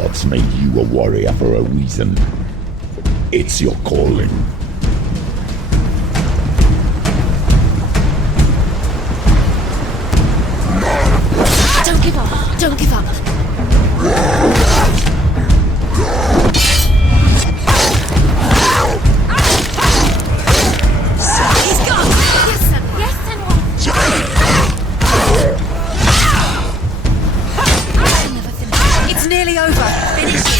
gods made you a warrior for a reason. It's your calling. Don't give up. Don't give up. He's gone! Yes, Senua. Yes, Senua. It's nearly over. Finish it.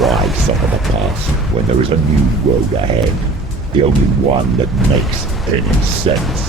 Why suffer the past when there is a new road ahead? The only one that makes any sense.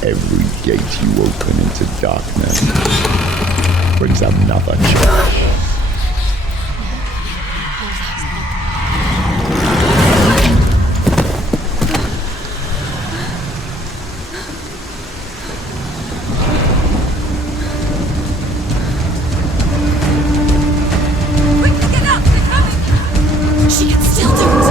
Every gate you open into darkness brings another change. Quickly get up! They're coming! She can still do it!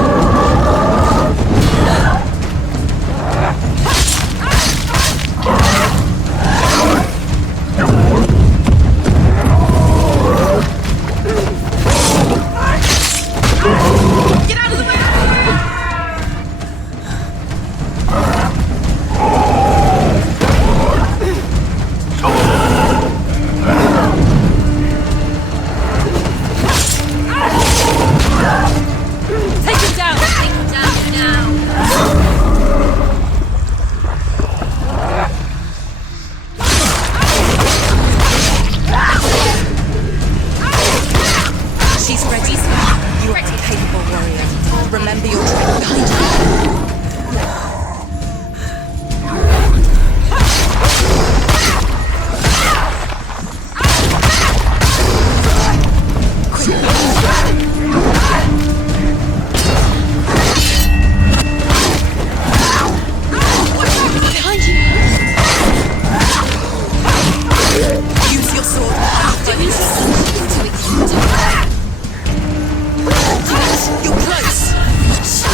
You're close!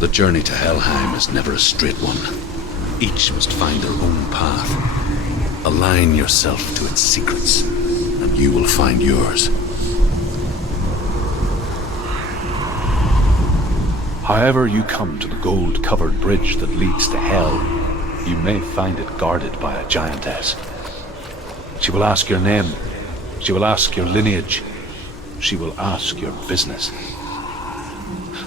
The journey to Helheim is never a straight one. Each must find their own path. Align yourself to its secrets, and you will find yours. However you come to the gold-covered bridge that leads to Hell, you may find it guarded by a giantess. She will ask your name. She will ask your lineage. She will ask your business.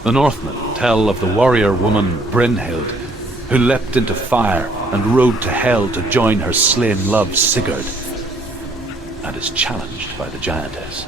The Northmen tell of the warrior woman Brynhild, who leapt into fire and rode to Hell to join her slain love Sigurd, and is challenged by the giantess.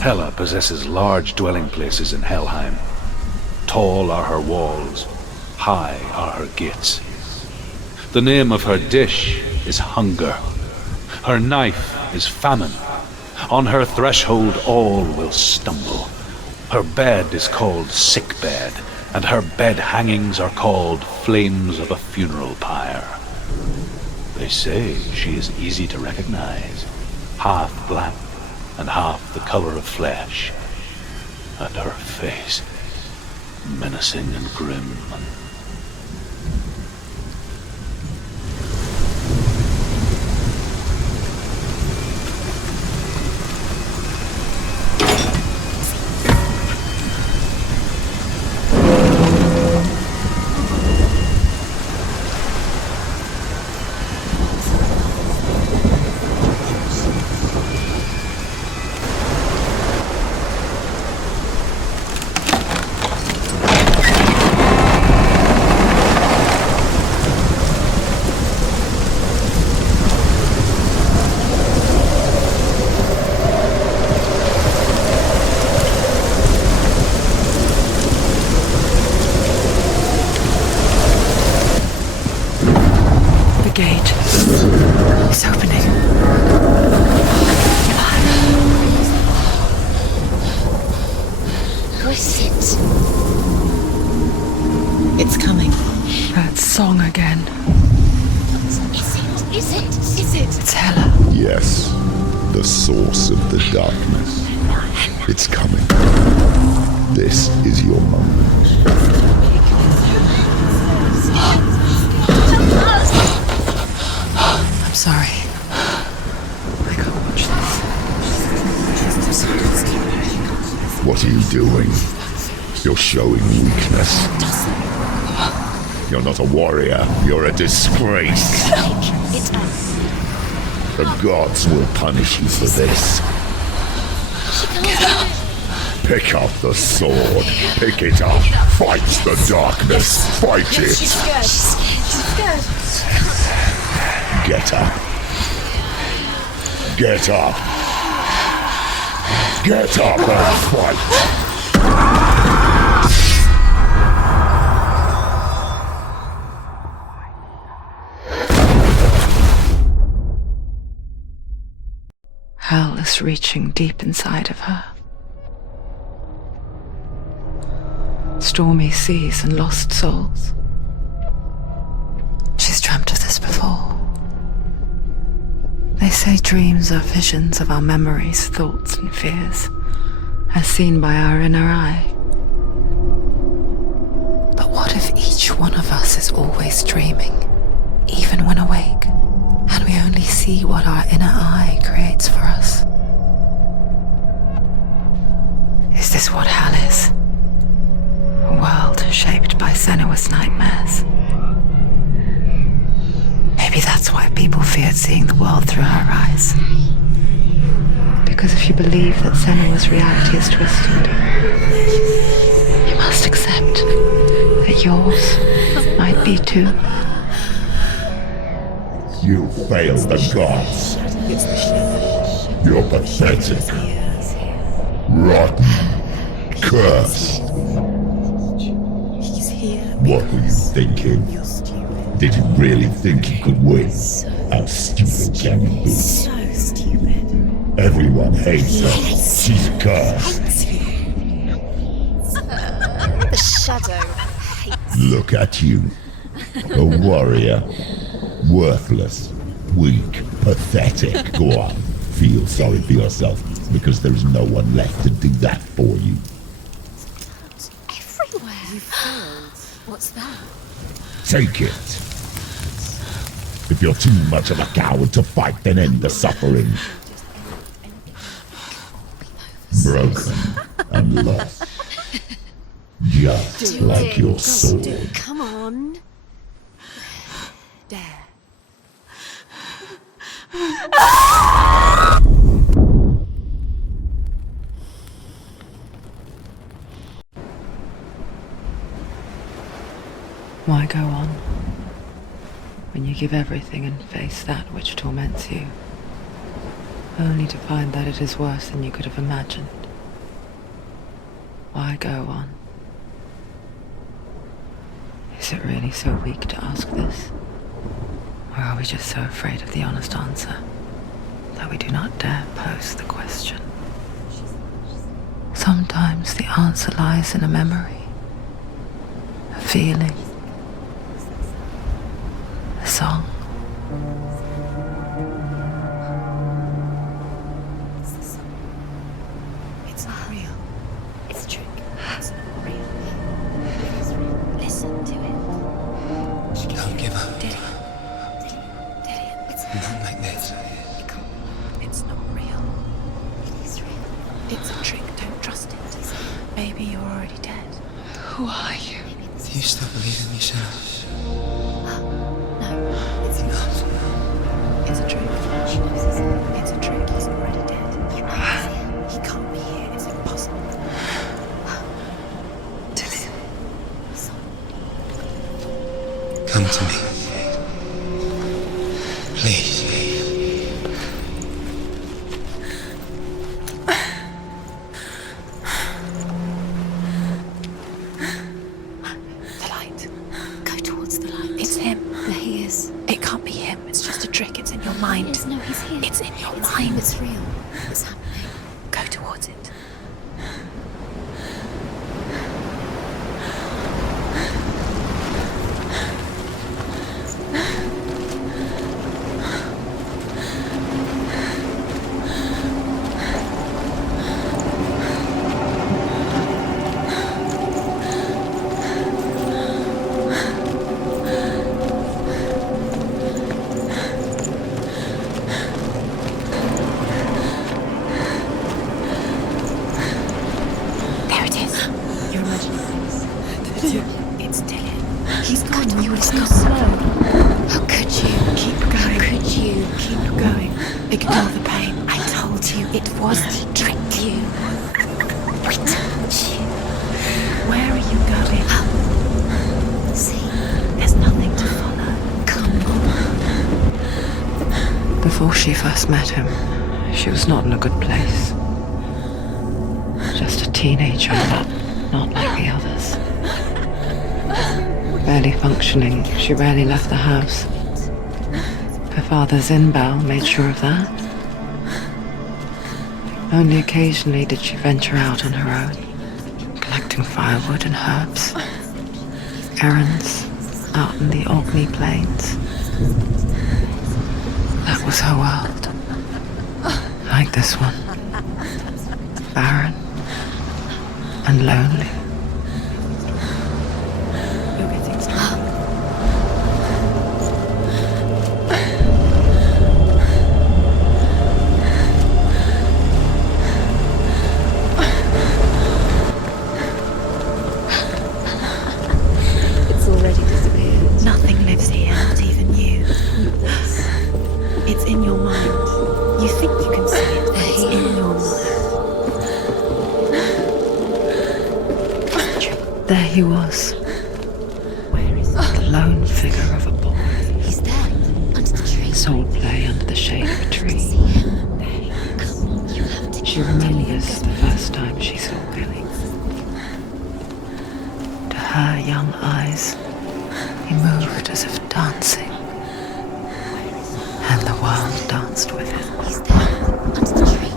Hela possesses large dwelling places in Helheim. Tall are her walls, high are her gates. The name of her dish is hunger. Her knife is famine. On her threshold all will stumble. Her bed is called sick bed, and her bed hangings are called flames of a funeral pyre. They say she is easy to recognize, half black and half the color of flesh, and her face menacing and grim. It's coming. This is your moment. I'm sorry. I can't watch this. doing? You're showing weakness. You're not a warrior. You're a disgrace. The gods will punish you for this. Pick up the sword. Pick it up. Fight the darkness. Fight it. She's scared. She's scared. Get up. Get up. Get up and fight. Hell is reaching deep inside of her. Stormy seas and lost souls. She's dreamt of this before. They say dreams are visions of our memories, thoughts and fears, as seen by our inner eye. But what if each one of us is always dreaming, even when awake, and we only see what our inner eye creates for us? Is this what hell is? A world shaped by Senua's nightmares. Maybe that's why people feared seeing the world through her eyes. Because if you believe that Senua's reality is twisted, you must accept that yours might be too. You failed the gods. You're pathetic. Rotten. Cursed. What were you thinking? Did you really think you could win? How stupid can you be? So stupid. Everyone hates her. She's cursed. The shadow hates. Look at you. A warrior. Worthless. Weak. Pathetic. Go on. Feel sorry for yourself, because there is no one left to do that for you. Everywhere. You failed. What's that? Take it. If you're too much of a coward to fight, then end the suffering. Broken and lost. Just like your sword. Come on. Dare. Why go on when you give everything and face that which torments you, only to find that it is worse than you could have imagined? Why go on? Is it really so weak to ask this? Or are we just so afraid of the honest answer that we do not dare pose the question? Sometimes the answer lies in a memory, a feeling, a song. It's not real. It's a trick. It's not real. It is real. Listen to it. Don't give up. Did it? It's Not like this. it can't. It's not real. It is real. It's a trick. Don't trust it. Maybe you're already dead. Who are you? Maybe this Do you still believe in me, Senua? No, it's not. It's a trick. She knows this. It's a trick. He's already dead. He can't be here. It's impossible. Come to me. Please. The light. Go towards the light. It's him. There he is. It can't be him. It's just a trick. It's in your mind. Yes, no, he's here. It's in your mind. It's real. It's happening. Go towards it. was to trick you. Pretend you. Where are you going? See, there's nothing to follow. Come on. Before she first met him, she was not in a good place. Just a teenager, but not like the others. Barely functioning, she rarely left the house. Her father's in-bell made sure of that. Only occasionally did she venture out on her own, collecting firewood and herbs. Errands out in the Orkney plains. That was her world. Like this one. Barren and lonely. There he was. Where is he? The lone figure of a boy. He's there, under the tree. Soul play under the shade of a tree. She remembers the first time she saw Billy. To her young eyes, he moved as if dancing. And the world danced with him. He's there, under the tree.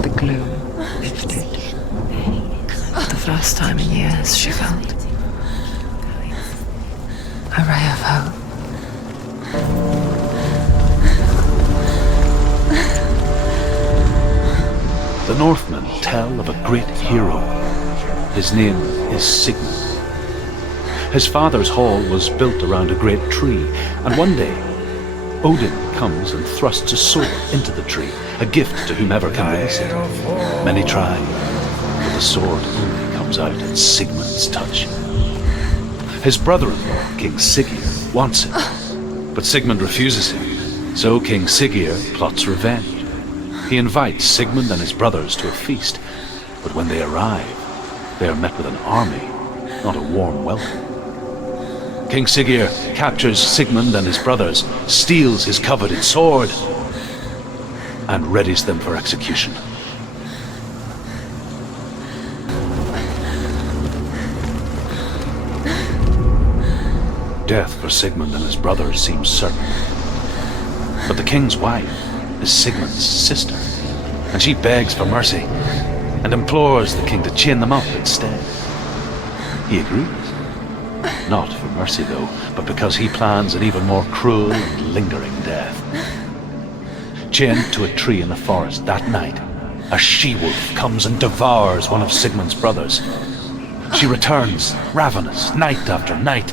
The gloom lifted. For the first time in years, she felt a ray of hope. The Northmen tell of a great hero. His name is Sigmund. His father's hall was built around a great tree, and one day Odin comes and thrusts a sword into the tree, a gift to whomever can release it. Many try, but the sword only comes out at Sigmund's touch. His brother-in-law, King Siggeir, wants it, but Sigmund refuses him, so King Siggeir plots revenge. He invites Sigmund and his brothers to a feast, but when they arrive, they are met with an army, not a warm welcome. King Siggeir captures Sigmund and his brothers, steals his coveted sword, and readies them for execution. Death for Sigmund and his brothers seems certain. But the king's wife is Sigmund's sister, and she begs for mercy and implores the king to chain them up instead. He agrees. Not for mercy, though, but because he plans an even more cruel and lingering death. Chained to a tree in the forest that night, a she-wolf comes and devours one of Sigmund's brothers. She returns, ravenous, night after night,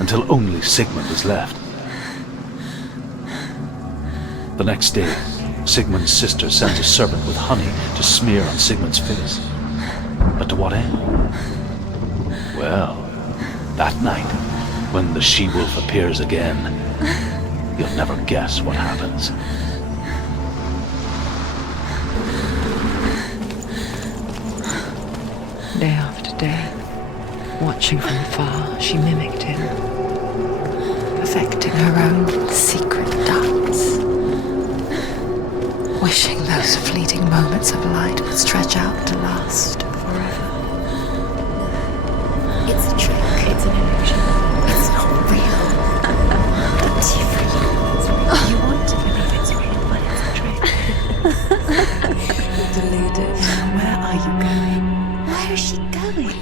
until only Sigmund is left. The next day, Sigmund's sister sends a servant with honey to smear on Sigmund's face. But to what end? Well, that night, when the she-wolf appears again, you'll never guess what happens. Day after day, watching from afar, she mimicked him, perfecting her own secret dance, wishing those fleeting moments of light would stretch out to last forever. It's a trick. It's an illusion. It's not real. But you you want to believe it's real, but it's a trick. You're deluded. Where are you going? Where is she going?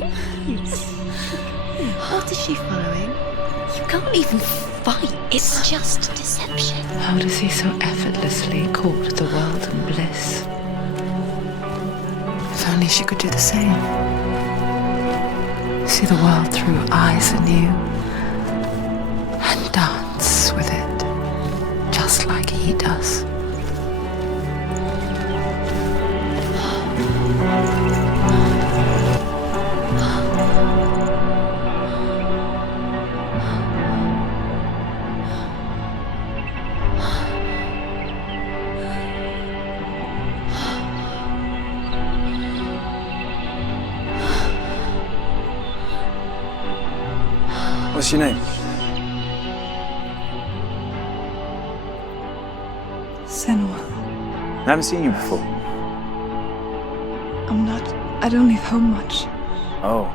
What is she following? You can't even fight. It's just deception. How does he so effortlessly court the world and bliss? If only she could do the same. See the world through eyes anew and dance with it, just like he does. What's your name? Senua. I haven't seen you before. I don't leave home much. Oh,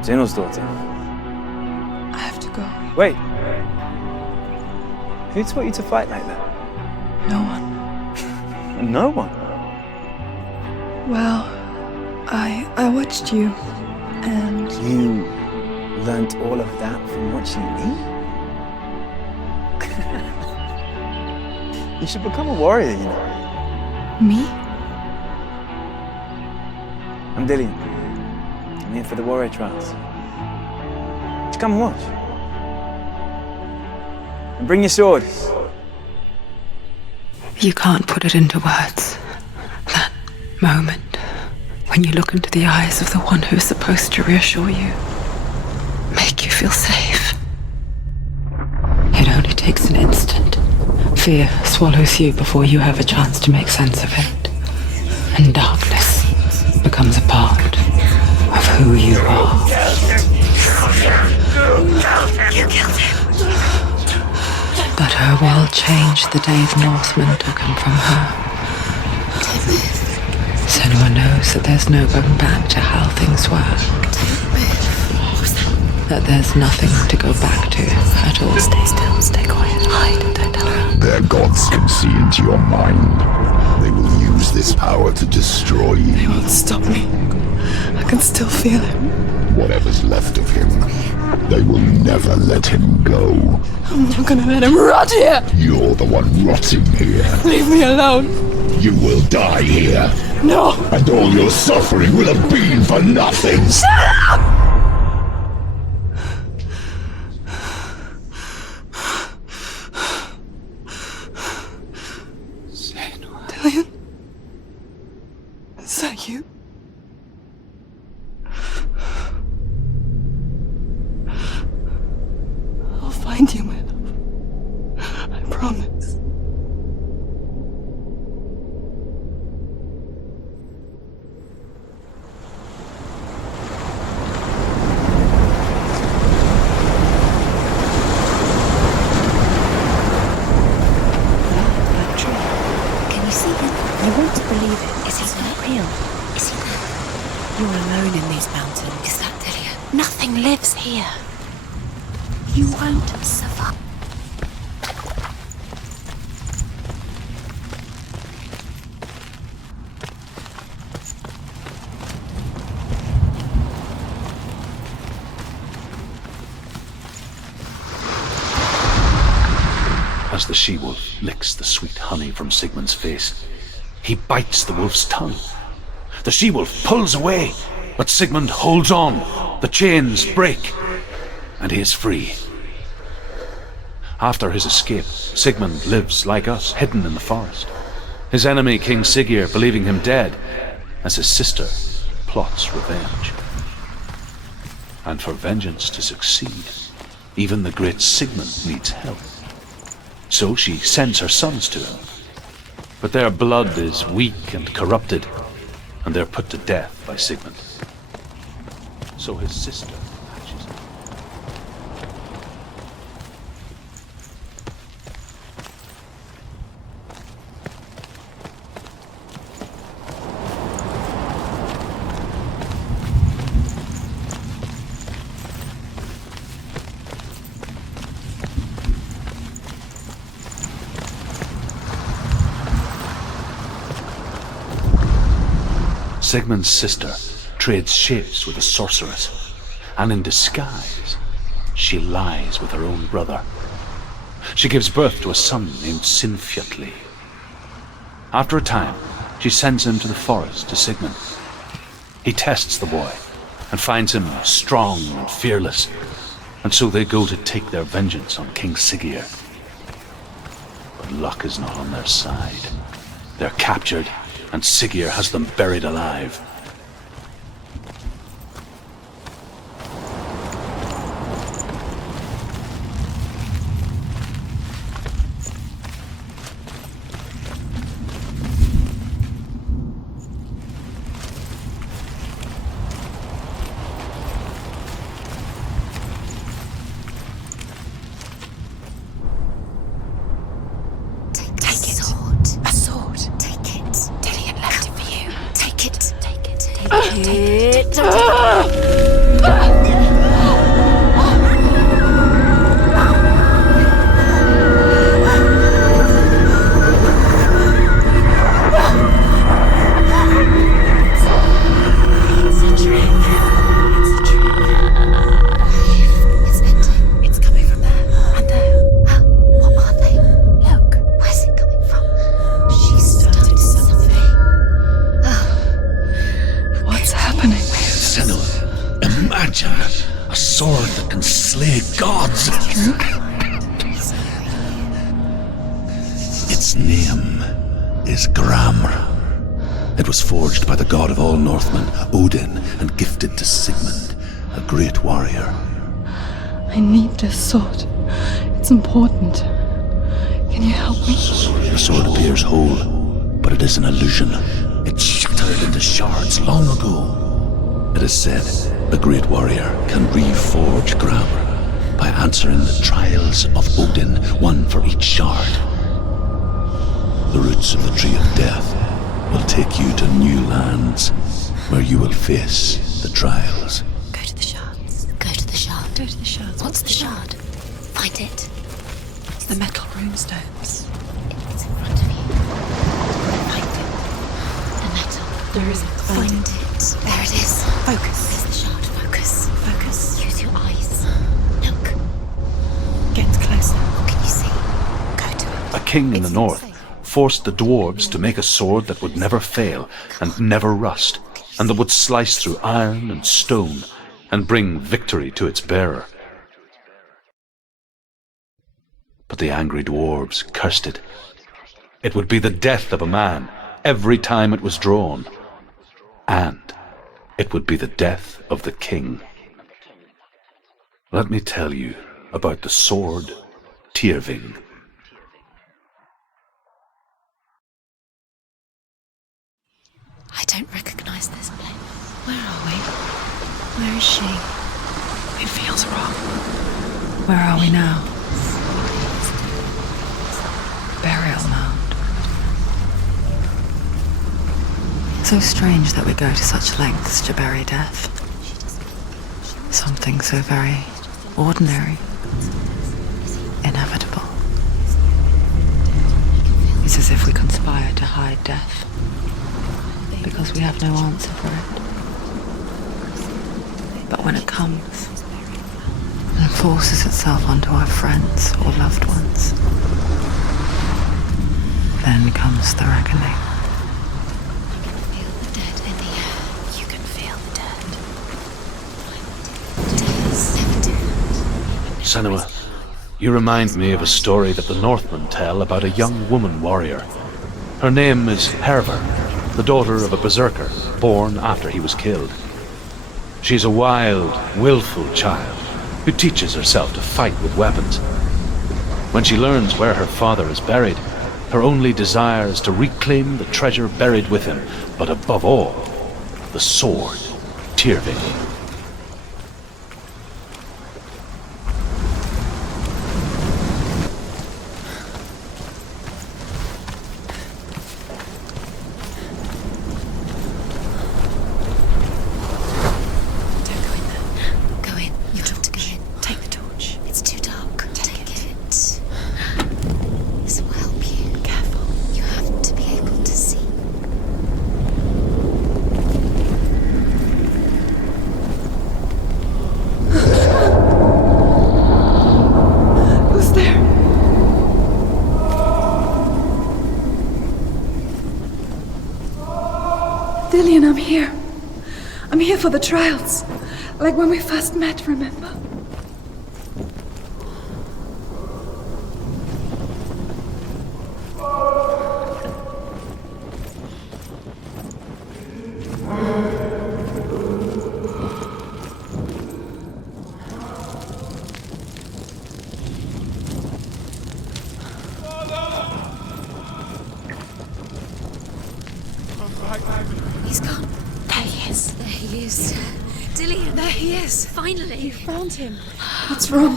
Zenua's daughter. I have to go. Wait. Who taught you to fight like that? No one. No one? Well, I watched you, and You learnt all of that from watching me? You should become a warrior, you know. me? I'm Dillian. I'm here for the warrior trials. Just come and watch. And bring your sword. You can't put it into words. That moment when you look into the eyes of the one who is supposed to reassure you, make you feel safe. It only takes an instant. Fear swallows you before you have a chance to make sense of it. And darkness becomes a part of who you are. You killed him. But her world changed the day the Northmen took him from her. Senua knows that there's no going back to how things were. That there's nothing to go back to at all. Stay still, stay quiet, hide, don't tell her. Their gods can see into your mind. They will use this power to destroy They you. won't stop me. I can still feel him. Whatever's left of him, they will never let him go. I'm not gonna let him rot here. You're the one rotting here. Leave me alone. You will die here. No. And all your suffering will have been for nothing. Dillian? Is that you? I'll find you, my love. I promise. Can you see him? You want to believe it. Is he not real? Is he there? You're alone in these mountains. Is that Dillian? Nothing lives here. You won't survive. As the she-wolf licks the sweet honey from Sigmund's face, he bites the wolf's tongue. The she-wolf pulls away, but Sigmund holds on. The chains break, and he is free. After his escape, Sigmund lives like us, hidden in the forest. His enemy, King Siggeir, believing him dead, as his sister plots revenge. And for vengeance to succeed, even the great Sigmund needs help. So she sends her sons to him. But their blood is weak and corrupted, and they're put to death by Sigmund. So his sister hatches him. Sigmund's sister trades shapes with a sorceress, and in disguise, she lies with her own brother. She gives birth to a son named Sinfjotli. After a time, she sends him to the forest to Sigmund. He tests the boy and finds him strong and fearless, and so they go to take their vengeance on King Siggeir. But luck is not on their side. They're captured, and Siggeir has them buried alive. Don't take it. Don't take it. A sword that can slay gods. Its name is Gramr. It was forged by the god of all Northmen, Odin, and gifted to Sigmund, a great warrior. I need this sword. It's important. Can you help me? The sword appears whole, but it is an illusion. It shattered into shards long ago. It is said a great warrior can reforge Gramr by answering the trials of Odin, one for each shard. The roots of the tree of death will take you to new lands where you will face the trials. Go to the shards. Go to the shard. Go to the shards. What's the shard? Find it. It's the metal runestones. It's in front of you. Find it. The metal. There isn't. Find it. There it is. Focus. There's the shard. Focus. Focus. Use your eyes. Look. Get closer. What can you see? Go to it. A king in the It's north safe. forced the dwarves to make a sword that would never fail and never rust, and that would slice through iron and stone and bring victory to its bearer. But the angry dwarves cursed it. It would be the death of a man every time it was drawn, and it would be the death of the king. Let me tell you about the sword Tyrving. I don't recognize this place. Where are we? Where is she? It feels wrong. Where are we now? Burial mound. So strange that we go to such lengths to bury death. Something so very ordinary, inevitable. It's as if we conspire to hide death, because we have no answer for it. But when it comes and forces itself onto our friends or loved ones, then comes the reckoning. Feel the dead in the air. You can feel the dead. Deaths never do that. Senua, you remind me of a story that the Northmen tell about a young woman warrior. Her name is Hervor, the daughter of a berserker born after he was killed. She's a wild, willful child who teaches herself to fight with weapons. When she learns where her father is buried, her only desire is to reclaim the treasure buried with him, but above all, the sword, Tyrving. Don't go in there. Go in. You're told to go in. Take the torch. It's too dark. Take it. This will help you. Careful. You have to be able to see. Who's there? Dillian, I'm here. I'm here for the trials. Like when we first met, remember? He's gone. There he is. There he is. Dillian. There he is. Finally. Found him. What's wrong?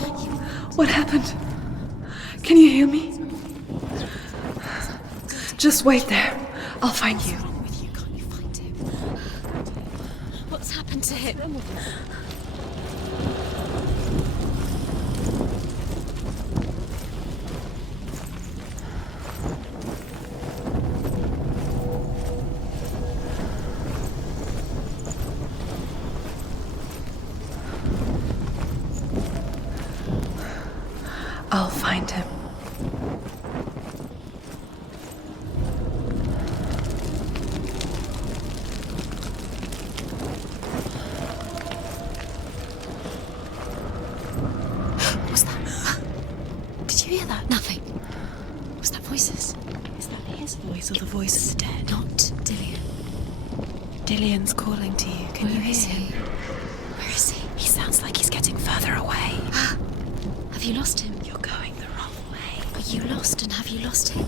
What happened? Can you hear me? Just wait there. I'll find you. With you, can't you find him? What's happened to him? I'll find him. What's that? Did you hear that? Nothing. Was that voices? Is that his voice or the voice of the dead? Not Dillian. Dillian's calling to you. Can you Where is hear he? him? Where is he? He sounds like he's getting further away. Have you lost him? You're going the wrong way. Are you lost and have you lost him?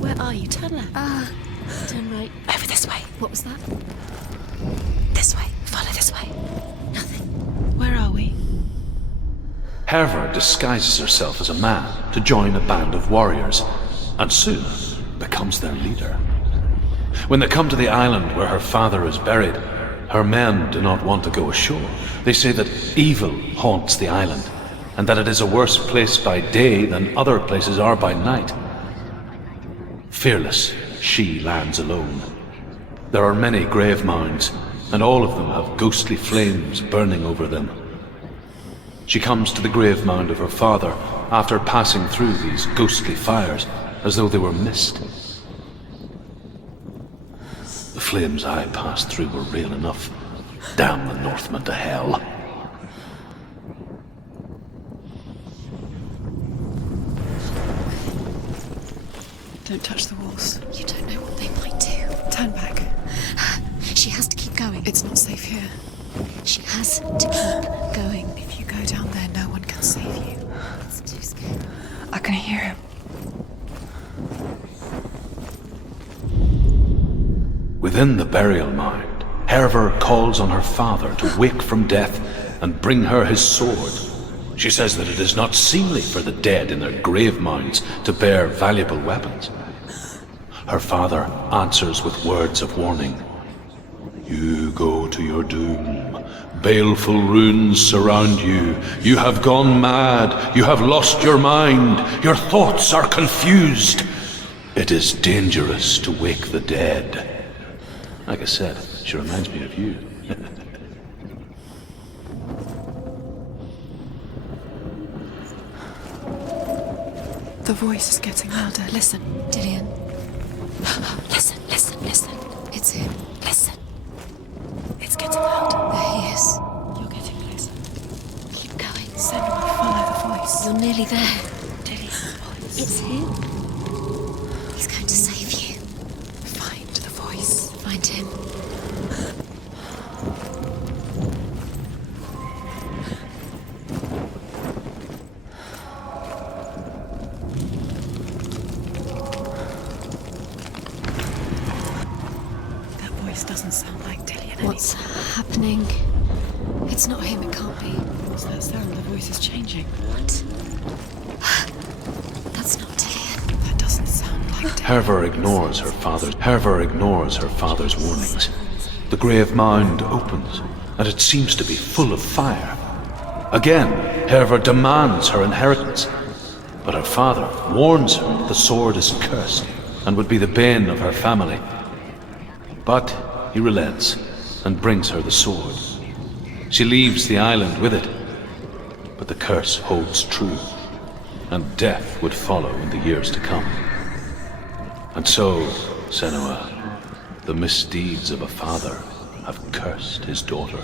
Where are you? Turn left. Turn right. Over this way. What was that? This way. Follow this way. Nothing. Where are we? Herver disguises herself as a man to join a band of warriors, and soon becomes their leader. When they come to the island where her father is buried, her men do not want to go ashore. They say that evil haunts the island, and that it is a worse place by day than other places are by night. Fearless, she lands alone. There are many grave mounds, and all of them have ghostly flames burning over them. She comes to the grave mound of her father after passing through these ghostly fires as though they were mist. The flames I passed through were real enough. Damn the Northmen to hell. Don't touch the walls. You don't know what they might do. Turn back. She has to keep going. It's not safe here. She has to keep going. If you go down there, no one can save you. It's too scary. I can hear him. Within the burial mound, Herver calls on her father to wake from death and bring her his sword. She says that it is not seemly for the dead in their grave mounds to bear valuable weapons. Her father answers with words of warning. You go to your doom. Baleful runes surround you. You have gone mad. You have lost your mind. Your thoughts are confused. It is dangerous to wake the dead. Like I said, she reminds me of you. The voice is getting louder. Listen. Dillian, Listen, listen, listen. it's him. Listen. It's getting louder. There he is. You're getting closer. Keep going. Senua, follow the voice. You're nearly there. Dillian's voice. It's him. He's going to save you. Find the voice. Find him. That voice doesn't sound like Dillian. What's happening? It's not him, it can't be. What's that sound? The voice is changing. What? That's not Dillian. That doesn't sound like Dillian. Herver ignores her father's warnings. The grave mound opens, and it seems to be full of fire. Again, Herver demands her inheritance, but her father warns her that the sword is cursed and would be the bane of her family. But he relents and brings her the sword. She leaves the island with it, but the curse holds true, and death would follow in the years to come. And so, Senua, the misdeeds of a father have cursed his daughter.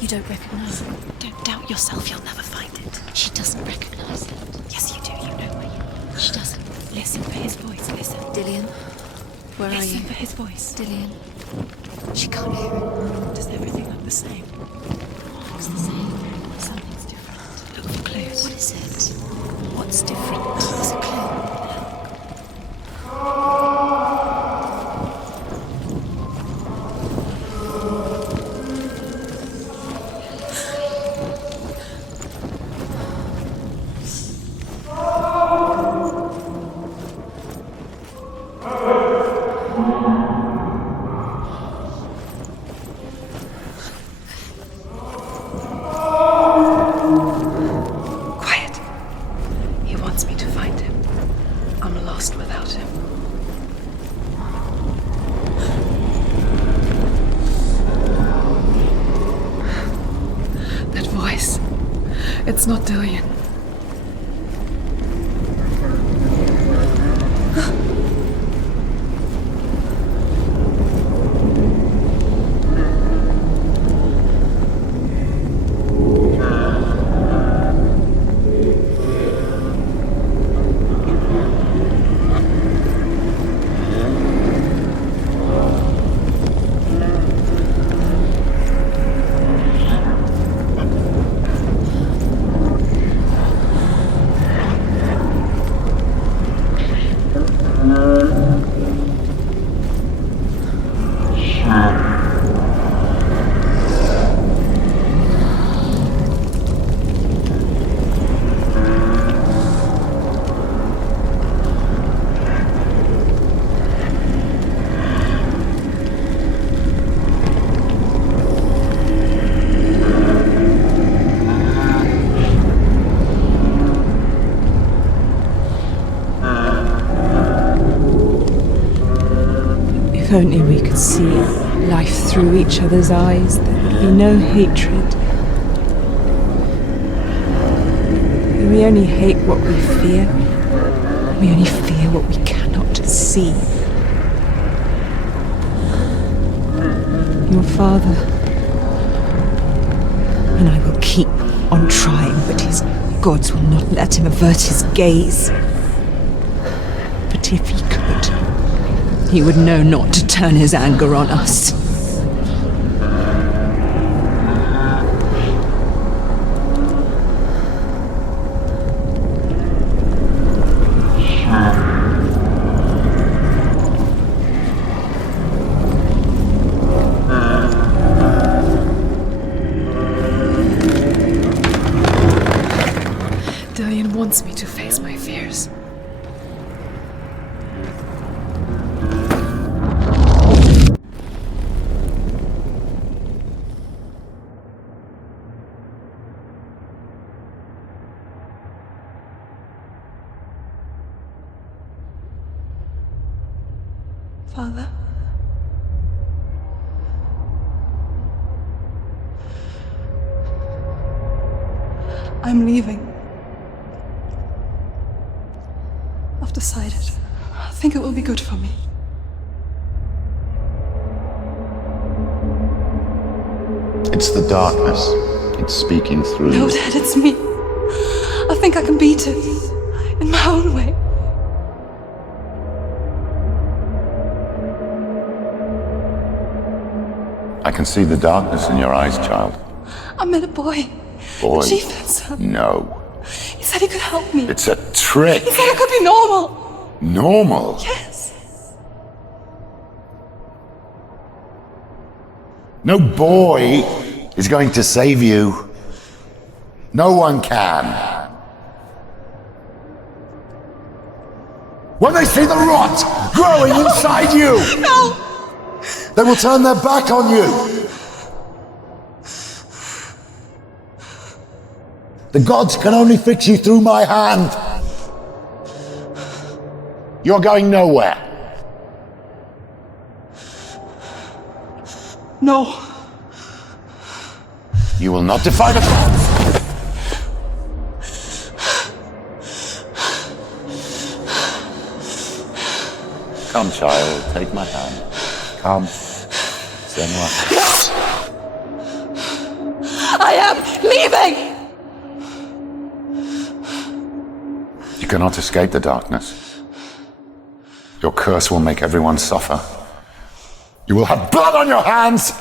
You don't recognize it. Don't doubt yourself, you'll never find it. She doesn't recognize it. Yes, you do. You know where you She doesn't. Listen for his voice. Listen. Dillian, where are Listen you? for his voice. Dillian. She can't hear it. Does everything look the same? Looks the same. Something's different. Look for clues. What is it? What's different? There's a clue. It's not Dillian. If only we could see life through each other's eyes, there would be no hatred. We only hate what we fear. We only fear what we cannot see. Your father, and I will keep on trying, but his gods will not let him avert his gaze. But if he could, he would know not to turn his anger on us. Dillian wants me to face my fears. Father? I'm leaving. I've decided. I think it will be good for me. It's the darkness. It's speaking through No, you. Dad, it's me. I think I can beat it. In my own way. I can see the darkness in your eyes, child. I met a boy. Boy. The chief, No. he said he could help me. It's a trick. He said I could be normal. Normal. Yes. No boy is going to save you. No one can. When they see the rot growing inside you, No! they will turn their back on you. The gods can only fix you through my hand. You're going nowhere. No. You will not defy the gods. Come, child, take my hand. Come, Senua. I am leaving! You cannot escape the darkness. Your curse will make everyone suffer. You will have blood on your hands!